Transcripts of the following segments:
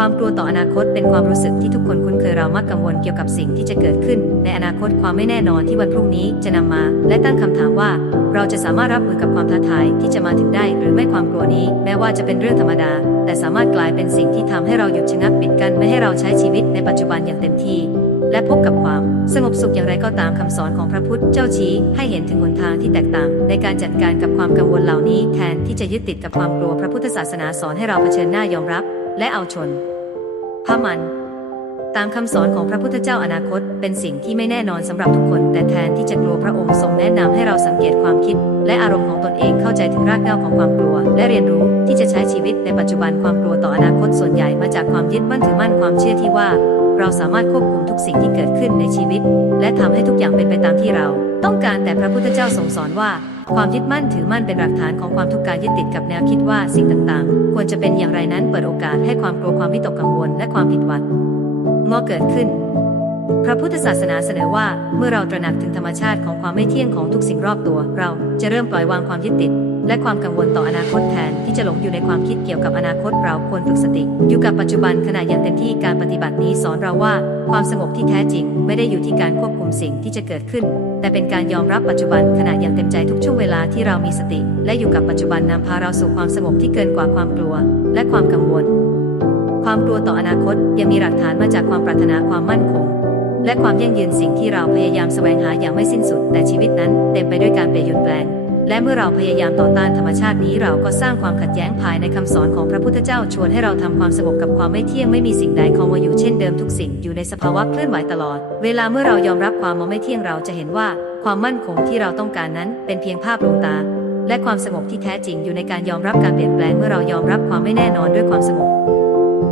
ความกลัวต่ออนาคตเป็นความรู้สึกที่ทุกคนคุ้นเคยเรามักกังวลเกี่ยวกับสิ่งที่จะเกิดขึ้น ในอนาคตความไม่แน่นอนที่วันพรุ่งนี้จะนำมา และตั้งคำถามว่า เราจะสามารถรับมือกับความท้าทายที่จะมาถึงได้ หรือไม่ความกลัวนี้ แม้ว่าจะเป็นเรื่องธรรมดา แต่สามารถกลายเป็นสิ่งที่ทำให้เราหยุดชะงักปิดกั้นไม่ให้เราใช้ชีวิตในปัจจุบันอย่างเต็มที่และพบกับความสงบสุขอย่างไรก็ตามคำสอนของพระพุทธเจ้าชี้ให้เห็นถึงหนทางที่แตกต่าง ในการจัดการกับความกังวลเหล่านี้แทนที่จะยึดติดกับความกลัวพระพุทธศาสนาสอนให้เราเผชิญหน้ายอมรับ และเอาชน พามัน ตามคำสอนของพระพุทธเจ้าอนาคต เป็นสิ่งที่ไม่แน่นอนสำหรับทุกคน แต่แทนที่จะกลัวพระองค์ทรงแนะนำให้เราสังเกตความคิด และอารมณ์ของตนเองเข้าใจถึงรากเหง้าของความกลัว และเรียนรู้ที่จะใช้ชีวิตในปัจจุบันความกลัวต่ออนาคตส่วนใหญ่มาจากความยึดมั่นถือมั่นความเชื่อที่ว่า เราสามารถควบคุมทุกสิ่งที่เกิดขึ้นในชีวิต และทำให้ทุกอย่างเป็นไปตามที่เรา ต้องการแต่พระพุทธเจ้าทรงสอนว่า ความยึดมั่นถือมั่นเป็นหลักฐานของความทุกข์การยึดติดกับแนวคิดว่าสิ่งต่างๆ ควรจะเป็นอย่างไรนั้นเปิดโอกาสให้ความกลัวความวิตกกังวลและความผิดหวังงอเกิดขึ้น พระพุทธศาสนาเสนอว่าเมื่อเราตระหนักถึงธรรมชาติของความไม่เที่ยงของทุกสิ่งรอบตัว เราจะเริ่มปล่อยวางความยึดติด และความกังวลต่ออนาคตแทนที่จะหลงอยู่ในความคิดเกี่ยวกับอนาคตเราควรฝึกสติ อยู่กับปัจจุบันขณะอย่างเต็มที่การปฏิบัตินี้สอนเราว่า ความสงบที่แท้จริง ไม่ได้อยู่ที่การควบคุมสิ่งที่จะเกิดขึ้น แต่เป็นการยอมรับปัจจุบันขณะอย่างเต็มใจทุกช่วงเวลาที่เรามีสติ และอยู่กับปัจจุบันนำพาเราสู่ความสงบที่เกินกว่าความกลัว และความกังวล ความกลัวต่ออนาคตยังมีหลักฐานมาจากความปรารถนาความมั่นคงและความยั่งยืนสิ่งที่เราพยายามแสวงหาอย่างไม่สิ้นสุด แต่ชีวิตนั้นเต็มไปด้วยการเปลี่ยนแปลง และเมื่อเราพยายามต่อต้านธรรมชาตินี้เราก็สร้างความขัดแย้งภายในคำสอนของพระพุทธเจ้าชวนให้เราทำความสงบกับความไม่เที่ยงไม่มีสิ่งใดคงมาอยู่เช่นเดิมทุกสิ่งอยู่ในสภาวะเคลื่อนไหวตลอด เวลาเมื่อเรายอมรับความไม่เที่ยงเราจะเห็นว่า ความมั่นคงที่เราต้องการนั้นเป็นเพียงภาพลวงตา และความสงบที่แท้จริงอยู่ในการยอมรับการเปลี่ยนแปลงเมื่อเรายอมรับความไม่แน่นอนด้วยความสงบ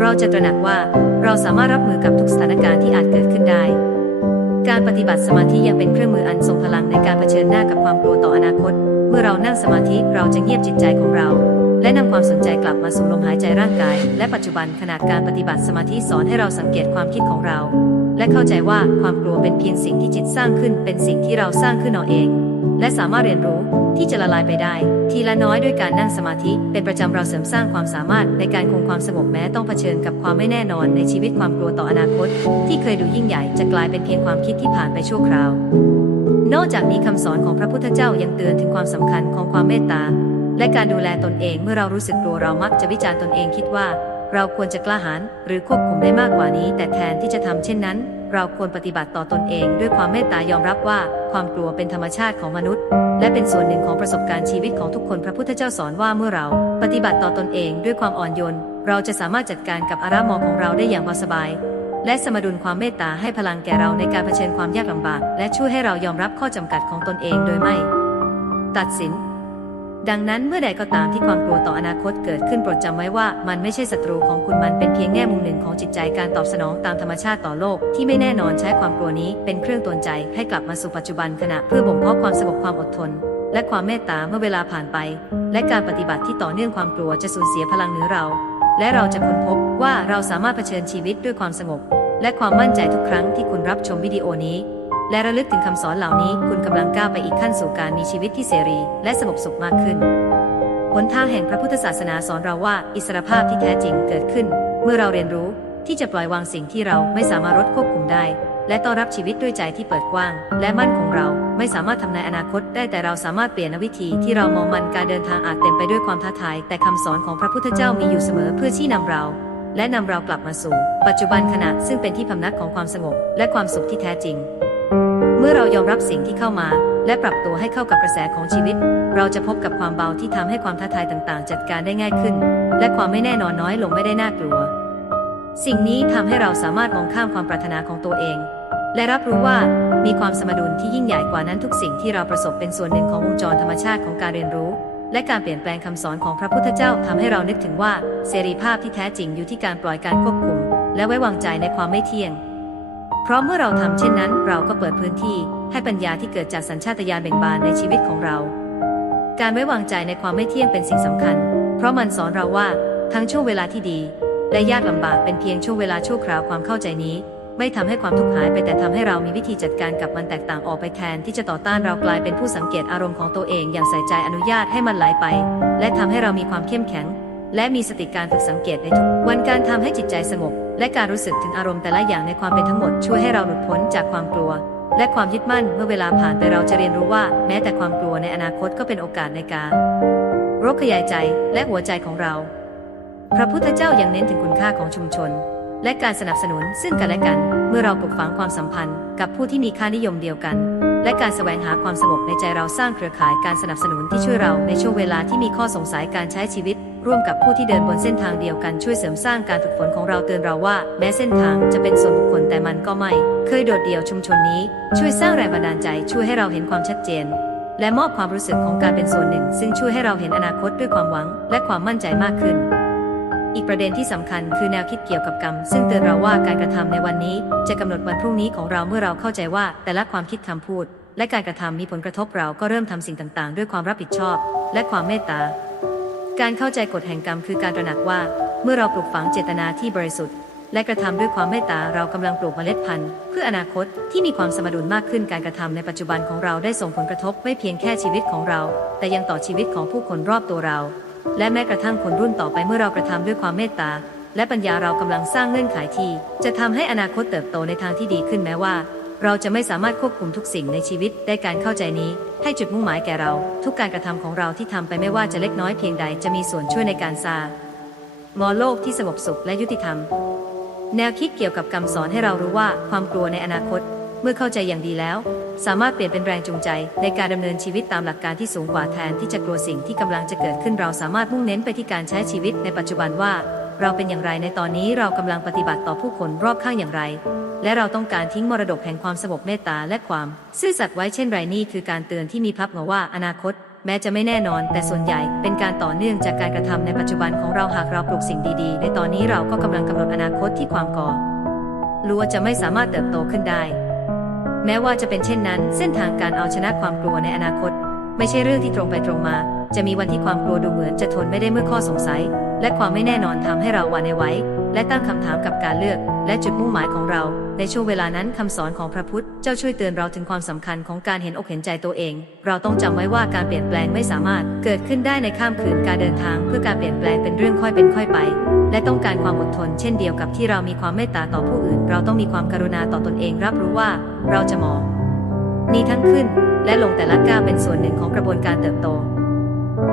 เราจะตระหนักว่าเราสามารถรับมือกับทุกสถานการณ์ที่อาจเกิดขึ้นได้ การปฏิบัติสมาธิยังเป็นเครื่องมืออันทรงพลังในการเผชิญหน้ากับความกลัวต่ออนาคต มื่อเรานั่งสมาธิเราจะเงียบจิตใจของเรา และนำความสนใจกลับมาสู่ลมหายใจร่างกาย และปัจจุบันขณะการปฏิบัติสมาธิสอนให้เราสังเกตความคิดของเรา และเข้าใจว่าความกลัวเป็นเพียงสิ่งที่จิตสร้างขึ้น เป็นสิ่งที่เราสร้างขึ้นเอาเอง และสามารถเรียนรู้ที่จะละลายไปได้ ทีละน้อยด้วยการนั่งสมาธิ เป็นประจำเราเสริมสร้างความสามารถในการคงความสงบแม้ต้องเผชิญกับความไม่แน่นอนในชีวิตความกลัวต่ออนาคต ที่เคยดูยิ่งใหญ่จะกลายเป็นเพียงความคิดที่ผ่านไปชั่วคราว นอกจากนี้คำสอนของพระพุทธเจ้ายังเตือนถึงความสำคัญของความเมตตา และการดูแลตนเองเมื่อเรารู้สึกกลัวเรามักจะวิจารณ์ตนเองคิดว่า เราควรจะกล้าหาญหรือควบคุมได้มากกว่านี้ แต่แทนที่จะทำเช่นนั้น เราควรปฏิบัติต่อตนเอง ด้วยความเมตตายอมรับว่า ความกลัวเป็นธรรมชาติของมนุษย์ และเป็นส่วนหนึ่งของประสบการณ์ชีวิตของทุกคนพระพุทธเจ้าสอนว่าเมื่อเรา ปฏิบัติต่อตนเองด้วยความอ่อนโยนเราจะสามารถจัดการกับอารามอของเราได้อย่างเบาสบาย และสมดุลความเมตตาให้พลังแก่เราในการเผชิญความยากลำบาก และช่วยให้เรายอมรับข้อจำกัดของตนเองโดยไม่ ตัดสิน ดังนั้นเมื่อใดก็ตามที่ความกลัวต่ออนาคตเกิดขึ้นโปรดจำไว้ว่ามันไม่ใช่ศัตรูของคุณมันเป็นเพียงแง่มุมหนึ่งของจิตใจการตอบสนองตามธรรมชาติต่อโลก ที่ไม่แน่นอนใช้ความกลัวนี้เป็นเครื่องตวนใจให้กลับมาสู่ปัจจุบันขณะเพื่อบ่มเพาะความสงบความอดทน และความเมตตาเมื่อเวลาผ่านไป และการปฏิบัติที่ต่อเนื่องความกลัวจะสูญเสียพลังเหนือเรา และเราจะค้นพบว่าเราสามารถเผชิญชีวิตด้วยความสงบ และความมั่นใจทุกครั้งที่คุณรับชมวิดีโอนี้ และระลึกถึงคำสอนเหล่านี้ คุณกำลังก้าวไปอีกขั้นสู่การมีชีวิตที่เสรี และสงบสุขมากขึ้นหนทางแห่งพระพุทธศาสนาสอนเราว่าอิสรภาพที่แท้จริงเกิดขึ้น เมื่อเราเรียนรู้ที่จะปล่อยวางสิ่งที่เราไม่สามารถรดควบคุมได้ และต้อนรับชีวิตด้วยใจที่เปิดกว้าง และมั่นของเราไม่สามารถทำนายอนาคตได้แต่เราสามารถเปลี่ยนวิธีที่เรามองมันการเดินทางอาจเต็มไปด้วยความท้าทาย แต่คำสอนของพระพุทธเจ้ามีอยู่เสมอเพื่อชี้นำเรา และนำเรากลับมาสู่ ปัจจุบันขณะซึ่งเป็นที่พำนักของความสงบ และความสุขที่แท้จริง เมื่อเรายอมรับสิ่งที่เข้ามา และปรับตัวให้เข้ากับกระแสของชีวิต เราจะพบกับความเบาที่ทำให้ความท้าทายต่างๆ จัดการได้ง่ายขึ้น และความไม่แน่นอนน้อยลงไม่ได้น่ากลัว สิ่งนี้ทำให้เราสามารถมองข้ามความปรารถนาของตัวเอง และรับรู้ว่ามีความสมดุลที่ยิ่งใหญ่กว่านั้นทุกสิ่งที่เราประสบเป็นส่วนหนึ่งของวงจรธรรมชาติของการเรียนรู้ และการเปลี่ยนแปลงคำสอนของพระพุทธเจ้าทำให้เรานึกถึงว่าเสรีภาพที่แท้จริงอยู่ที่การปล่อยการควบคุม และไว้วางใจในความไม่เที่ยง เพราะเมื่อเราทำเช่นนั้น เราก็เปิดพื้นที่ให้ปัญญาที่เกิดจากสัญชาตญาณเบ่งบานในชีวิตของเรา การไว้วางใจในความไม่เที่ยงเป็นสิ่งสำคัญ เพราะมันสอนเราว่าทั้งช่วงเวลาที่ดี และยากลำบากเป็นเพียงช่วงเวลาชั่วคราวความเข้าใจนี้ ไม่ทำให้ความทุกข์หายไปแต่ทำให้เรามีวิธีจัดการกับมันแตกต่างออกไปแทนที่จะต่อต้านเรากลายเป็นผู้สังเกตอารมณ์ของตัวเอง อย่างใส่ใจอนุญาตให้มันไหลไป และทำให้เรามีความเข้มแข็ง และมีสติการฝึกสังเกตในทุกวันการทำให้จิตใจสงบ และการรู้สึกถึงอารมณ์แต่ละอย่างในความเป็นทั้งหมด ช่วยให้เราหลุดพ้นจากความกลัว และความยึดมั่นเมื่อเวลาผ่านไปเราจะเรียนรู้ว่า แม้แต่ความกลัวในอนาคตก็เป็นโอกาสในการรบขยายใจและหัวใจของเรา พระพุทธเจ้ายังเน้นถึงคุณค่าของชุมชน และการสนับสนุนซึ่งกันและกัน เมื่อเราปลูกฝังความสัมพันธ์ กับผู้ที่มีค่านิยมเดียวกัน และการแสวงหาความสงบในใจเราสร้างเครือข่ายการสนับสนุนที่ช่วยเราในช่วงเวลาที่มีข้อสงสัยการใช้ชีวิต ร่วมกับผู้ที่เดินบนเส้นทางเดียวกันช่วยเสริมสร้างการฝึกฝนของเราเตือนเราว่า แม้เส้นทางจะเป็นส่วนบุคคลแต่มันก็ไม่ เคยโดดเดี่ยวชุมชนนี้ ช่วยสร้างแรงบันดาลใจ ช่วยให้เราเห็นความชัดเจน และมอบความรู้สึกของการเป็นส่วนหนึ่ง ซึ่งช่วยให้เราเห็นอนาคตด้วยความหวัง และความมั่นใจมากขึ้น อีกประเด็นที่สำคัญคือแนวคิดเกี่ยวกับกรรม ซึ่งเตือนเราว่าการกระทำในวันนี้ จะกำหนดวันพรุ่งนี้ของเราเมื่อเราเข้าใจว่า แต่ละความคิดคำพูด และการกระทำมีผลกระทบเราก็เริ่มทำสิ่งต่างๆ ด้วยความรับผิดชอบ และความเมตตา การเข้าใจกฎแห่งกรรมคือการตระหนักว่า เมื่อเราปลูกฝังเจตนาที่บริสุทธิ์ และกระทำด้วยความเมตตาเรากำลังปลูกเมล็ดพันธุ์ เพื่ออนาคตที่มีความสมดุลมากขึ้นการกระทำในปัจจุบันของเราได้ส่งผลกระทบไม่เพียงแค่ชีวิตของเรา แต่ยังต่อชีวิตของผู้คนรอบตัวเรา และแม้กระทั่งคนรุ่นต่อไปเมื่อเรากระทำด้วยความเมตตา และปัญญาเรากำลังสร้างเงื่อนไขที่ จะทำให้อนาคตเติบโตในทางที่ดีขึ้นแม้ว่า เราจะไม่สามารถควบคุมทุกสิ่งในชีวิตได้การเข้าใจนี้ ให้จุดมุ่งหมายแก่เรา ทุกการกระทำของเราที่ทำไปไม่ว่าจะเล็กน้อยเพียงใดจะมีส่วนช่วยในการสร้างมอโลกที่สงบสุขและยุติธรรม แนวคิดเกี่ยวกับกรรมสอนให้เรารู้ว่าความกลัวในอนาคต เมื่อเข้าใจอย่างดีแล้ว สามารถเปลี่ยนเป็นแรงจูงใจ ในการดำเนินชีวิตตามหลักการที่สูงกว่าแทนที่จะกลัวสิ่งที่กำลังจะเกิดขึ้นเราสามารถมุ่งเน้นไปที่การใช้ชีวิตในปัจจุบันว่า เราเป็นอย่างไรในตอนนี้เรากำลังปฏิบัติต่อผู้คนรอบข้างอย่างไร และเราต้องการทิ้งมรดกแห่งความสงบเมตตาและความ ซื่อสัตย์ไว้เช่นไรนี่คือการเตือนที่มีพลับมาว่าอนาคตแม้จะไม่แน่นอน แต่ส่วนใหญ่เป็นการต่อเนื่องจากการกระทำในปัจจุบันของเราหากเราปลูกสิ่งดีๆ ในตอนนี้เราก็กำลังกำหนดอนาคตที่ความก่อรู้ว่าจะไม่สามารถเติบโตขึ้นได้ แม้ว่าจะเป็นเช่นนั้น เส้นทางการเอาชนะความกลัวในอนาคต ไม่ใช่เรื่องที่ตรงไปตรงมา จะมีวันที่ความกลัวดูเหมือนจะทนไม่ได้เมื่อข้อสงสัย และความไม่แน่นอนทำให้เราหวั่นไหวและตั้งคำถามกับการเลือก และจุดมุ่งหมายของเรา ในช่วงเวลานั้นคำสอนของพระพุทธเจ้าช่วยเตือนเราถึงความสำคัญของการเห็นอกเห็นใจตัวเอง เราต้องจำไว้ว่าการเปลี่ยนแปลงไม่สามารถเกิดขึ้นได้ในข้ามคืนการเดินทาง เพื่อการเปลี่ยนแปลงเป็นเรื่องค่อยเป็นค่อยไป และต้องการความอดทน เช่นเดียวกับที่เรามีความเมตตาต่อผู้อื่น เราต้องมีความกรุณาต่อตนเองรับรู้ว่า เราจะมองนี้ทั้งขึ้น และลงแต่ละก้าวเป็นส่วนหนึ่งของกระบวนการเติบโต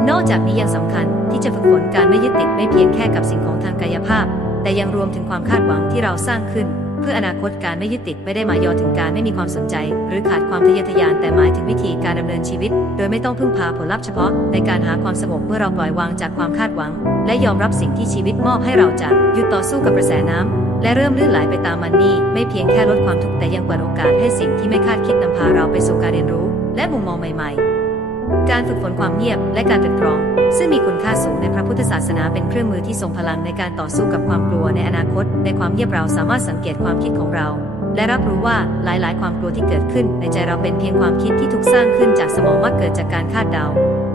นอกจากนี้ยังสำคัญที่จะฝึกฝนการไม่ยึดติดไม่เพียงแค่กับสิ่งของทางกายภาพ แต่ยังรวมถึงความคาดหวังที่เราสร้างขึ้น เพื่ออนาคตการไม่ยึดติดไม่ได้หมายยอถึงการไม่มีความสนใจ หรือขาดความทะเยอทะยานแต่หมายถึงวิธีการดำเนินชีวิต โดยไม่ต้องพึ่งพาผลลัพธ์เฉพาะในการหาความสงบเมื่อเราปล่อยวางจากความคาดหวัง และยอมรับสิ่งที่ชีวิตมอบให้เราจะหยุดต่อสู้กับกระแสน้ำและเริ่มลื่นไหลไปตามมันนี่ ไม่เพียงแค่ลดความทุกข์แต่ยังเปิดโอกาสให้สิ่งที่ไม่คาดคิดนำพาเราไปสู่การเรียนรู้ และมุมมองใหม่ๆ การฝึกฝนความเงียบและการตรึกตรอง ซึ่งมีคุณค่าสูงในพระพุทธศาสนาเป็นเครื่องมือที่ทรงพลังในการต่อสู้กับความกลัวในอนาคต ในความเงียบเราสามารถสังเกตความคิดของเราและรับรู้ว่าหลายๆ ความกลัวที่เกิดขึ้น ในใจเราเป็นเพียงความคิดที่ถูกสร้างขึ้นจากสมองว่าเกิดจากการคาดเดา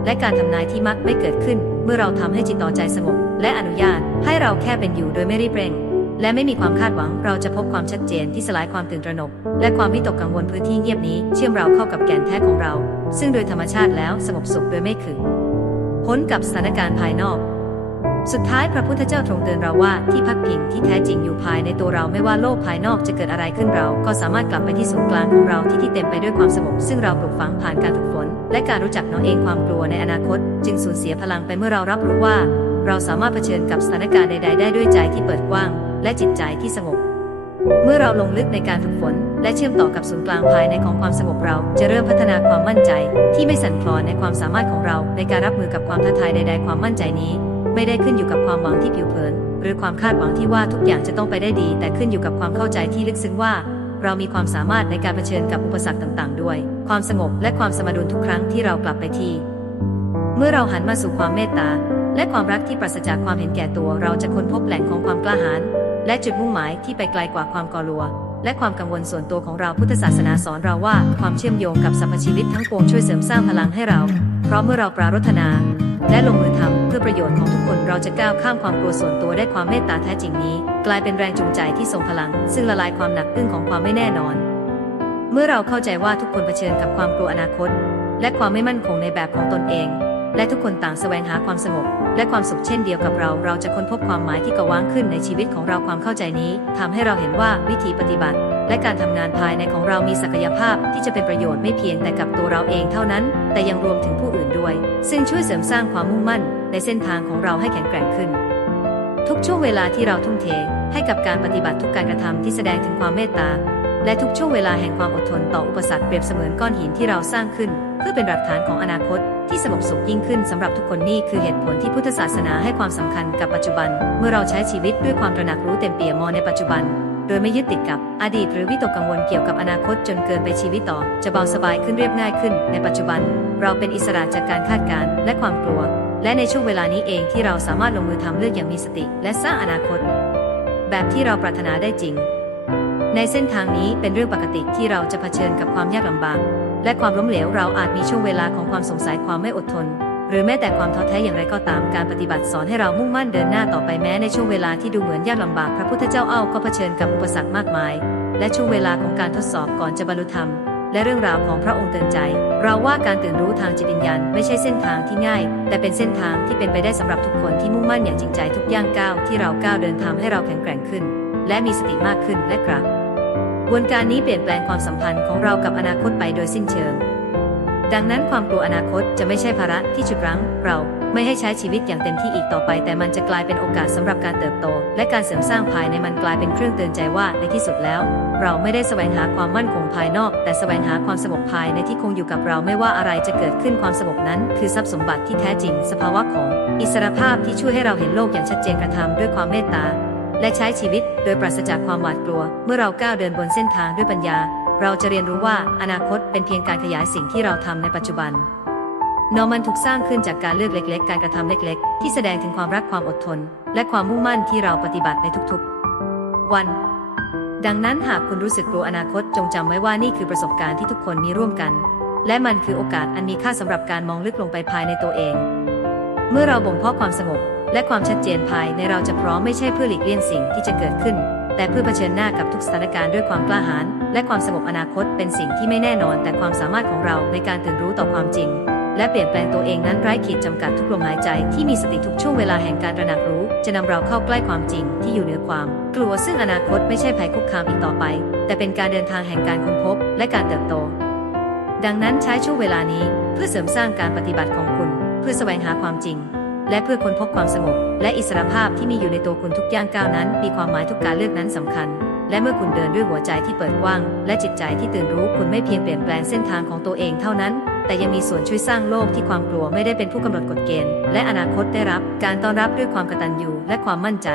และการทำนายที่มักไม่เกิดขึ้น เมื่อเราทำให้จิตต่อใจสงบและอนุญาตให้เราแค่เป็นอยู่โดยไม่รีบเร่ง และไม่มีความคาดหวังเราจะพบความชัดเจนที่สลายความตื่นตระหนก และความวิตกกังวลพื้นที่เงียบนี้เชื่อมเราเข้ากับแก่นแท้ของเรา ซึ่งโดยธรรมชาติแล้วสงบสุขโดยไม่ขึงพ้นกับสถานการณ์ภายนอกสุดท้ายพระพุทธเจ้าทรงเตือนเราว่าที่พักพิงที่แท้จริงอยู่ภายในตัวเราไม่ว่าโลกภายนอกจะเกิดอะไรขึ้นเรา ก็สามารถกลับไปที่ศูนย์กลางของเราที่ที่เต็มไปด้วยความสงบซึ่งเราปลูกฝังผ่านการฝึกฝ และการรู้จักน้องเองความกลัวในอนาคต จึงสูญเสียพลังไปเมื่อเรารับรู้ว่า เราสามารถเผชิญกับสถานการณ์ใด ๆ ได้ด้วยใจที่เปิดกว้าง และจิตใจที่สงบ เมื่อเราลงลึกในการฝึกฝน และเชื่อมต่อกับศูนย์กลางภายในของความสงบเราจะเริ่มพัฒนาความมั่นใจ ที่ไม่สั่นคลอนในความสามารถของเรา ในการรับมือกับความท้าทายใด ๆ ความมั่นใจนี้ ไม่ได้ขึ้นอยู่กับความหวังที่ผิวเผิน หรือความคาดหวังที่ว่าทุกอย่างจะต้องไปได้ดี แต่ขึ้นอยู่กับความเข้าใจที่ลึกซึ้งว่า เรามีความสามารถในการเผชิญกับอุปสรรคต่าง ๆ ด้วย ความสงบและความสมดุลทุกครั้งที่เรากลับไปที่ เมื่อเราหันมาสู่ความเมตตา และความรักที่ปราศจากความเห็นแก่ตัว เราจะค้นพบแหล่งของความกล้าหาญและจุดมุ่งหมายที่ไปไกลกว่าความกลัว และความกังวลส่วนตัวของเราพุทธศาสนาสอนเราว่า ความเชื่อมโยงกับสรรพชีวิตทั้งปวงช่วยเสริมสร้างพลังให้เรา เพราะเมื่อเราปรารถนา และลงมือทำเพื่อประโยชน์ของทุกคนเราจะก้าวข้ามความกลัวส่วนตัวได้ความเมตตาแท้จริงนี้ กลายเป็นแรงจูงใจที่ทรงพลัง ซึ่งละลายความหนักอึ้งของความไม่แน่นอน เมื่อเราเข้าใจว่าทุกคนเผชิญกับความกลัวอนาคต และความไม่มั่นคงในแบบของตนเอง และทุกคนต่างแสวงหาความสงบและความสุขเช่นเดียวกับเรา เราจะค้นพบความหมายที่กว้างขึ้นในชีวิตของเราความเข้าใจนี้ทำให้เราเห็นว่าวิธีปฏิบัติ และการทำงานภายในของเรามีศักยภาพที่จะเป็นประโยชน์ไม่เพียงแต่กับตัวเราเองเท่านั้น แต่ยังรวมถึงผู้อื่นด้วย ซึ่งช่วยเสริมสร้างความมุ่งมั่น ในเส้นทางของเราให้แข็งแกร่งขึ้น ทุกช่วงเวลาที่เราทุ่มเท ให้กับการปฏิบัติทุกการกระทำที่แสดงถึงความเมตตา และทุกช่วงเวลาแห่งความอดทนต่ออุปสรรคเปรียบเสมือนก้อนหินที่เราสร้างขึ้น เพื่อเป็นหลักฐานของอนาคตที่สงบสุขยิ่งขึ้นสำหรับทุกคนนี่คือเหตุผลที่พุทธศาสนาให้ความสำคัญกับปัจจุบัน เมื่อเราใช้ชีวิตด้วยความตระหนักรู้เต็มเปี่ยมมอในปัจจุบัน โดยไม่ยึดติดกับอดีตหรือวิตกกังวลเกี่ยวกับอนาคตจนเกินไปชีวิตต่อ จะเบาสบายขึ้นเรียบง่ายขึ้น ในปัจจุบัน เราเป็นอิสระจากการคาดการณ์และความกลัว และในช่วงเวลานี้เองที่เราสามารถลงมือทำเลือกอย่างมีสติ และสร้างอนาคต แบบที่เราปรารถนาได้จริง ในเส้นทางนี้เป็นเรื่องปกติที่เราจะเผชิญกับความยากลำบากและความล้มเหลวเราอาจมีช่วงเวลาของความสงสัยความไม่อดทน หรือแม้แต่ความท้อแท้อย่างไรก็ตามการปฏิบัติสอนให้เรามุ่งมั่นเดินหน้าต่อไปแม้ในช่วงเวลาที่ดูเหมือนยากลำบากพระพุทธเจ้าเอ้าก็เผชิญกับอุปสรรคมากมาย และช่วงเวลาของการทดสอบก่อนจะบรรลุธรรม และเรื่องราวของพระองค์เตือนใจ เราว่าการตื่นรู้ทางจิตวิญญาณไม่ใช่เส้นทางที่ง่าย แต่เป็นเส้นทางที่เป็นไปได้สำหรับทุกคนที่มุ่งมั่นอย่างจริงใจทุกย่างก้าวที่เราก้าวเดินทำให้เราแข็งแกร่งขึ้น และมีสติมากขึ้นและกระบวนการนี้เปลี่ยนแปลงความสัมพันธ์ของเรากับอนาคตไปโดยสิ้นเชิง ดังนั้นความกลัวอนาคตจะไม่ใช่ภาระที่ฉุดรั้ง เราไม่ให้ใช้ชีวิตอย่างเต็มที่อีกต่อไป แต่มันจะกลายเป็นโอกาสสำหรับการเติบโต และการเสริมสร้างภายในมันกลายเป็นเครื่องเตือนใจว่าในที่สุดแล้ว เราไม่ได้แสวงหาความมั่นคงภายนอก แต่แสวงหาความสงบภายในที่คงอยู่กับเราไม่ว่าอะไรจะเกิดขึ้นความสงบนั้น คือทรัพย์สมบัติที่แท้จริง สภาวะของ อิสรภาพที่ช่วยให้เราเห็นโลกอย่างชัดเจนกระทำด้วยความเมตตาและใช้ชีวิตโดยปราศจากความหวาดกลัว เมื่อเราก้าวเดินบนเส้นทางด้วยปัญญา เราจะเรียนรู้ว่าอนาคตเป็นเพียงการขยายสิ่งที่เราทำในปัจจุบันนอมันถูกสร้างขึ้นจากการเลือกเล็ก ๆ การกระทำเล็ก ๆ ที่แสดงถึงความรักความอดทน และความมุ่งมั่นที่เราปฏิบัติในทุกๆ วัน ดังนั้นหากคุณรู้สึกกลัวอนาคตจงจำไว้ว่านี่คือประสบการณ์ที่ทุกคนมีร่วมกัน และมันคือโอกาสอันมีค่าสำหรับการมองลึกลงไปภายในตัวเอง เมื่อเราบ่มเพาะความสงบ และความชัดเจนภายในเราจะพร้อมไม่ใช่เพื่อหลีกเลี่ยงสิ่งที่จะเกิดขึ้น แต่เพื่อเผชิญหน้ากับทุกสถานการณ์ด้วยความกล้าหาญและความสงบอนาคตเป็นสิ่งที่ไม่แน่นอน แต่ความสามารถของเราในการตื่นรู้ต่อความจริง และเปลี่ยนแปลงตัวเองนั้นไร้ขีดจำกัดทุกลมหายใจที่มีสติทุกช่วงเวลาแห่งการตระหนักรู้ จะนำเราเข้าใกล้ความจริงที่อยู่เหนือความ กลัวซึ่งอนาคตไม่ใช่ภัยคุกคามอีกต่อไป แต่เป็นการเดินทางแห่งการค้นพบ และการเติบโต ดังนั้นใช้ช่วงเวลานี้เพื่อเสริมสร้างการปฏิบัติของคุณ เพื่อแสวงหาความจริง และเพื่อค้นพบความสงบ และอิสรภาพที่มีอยู่ในตัวคุณทุกย่างก้าวนั้น มีความหมายทุกการเลือกนั้นสำคัญ และเมื่อคุณเดินด้วยหัวใจที่เปิดกว้าง และจิตใจที่ตื่นรู้คุณไม่เพียงเปลี่ยนแปลงเส้นทางของตัวเองเท่านั้น แต่ยังมีส่วนช่วยสร้างโลกที่ความกลัวไม่ได้เป็นผู้กำหนดกฎเกณฑ์ และอนาคตได้รับ การต้อนรับด้วยความกตัญญูและความมั่นใจ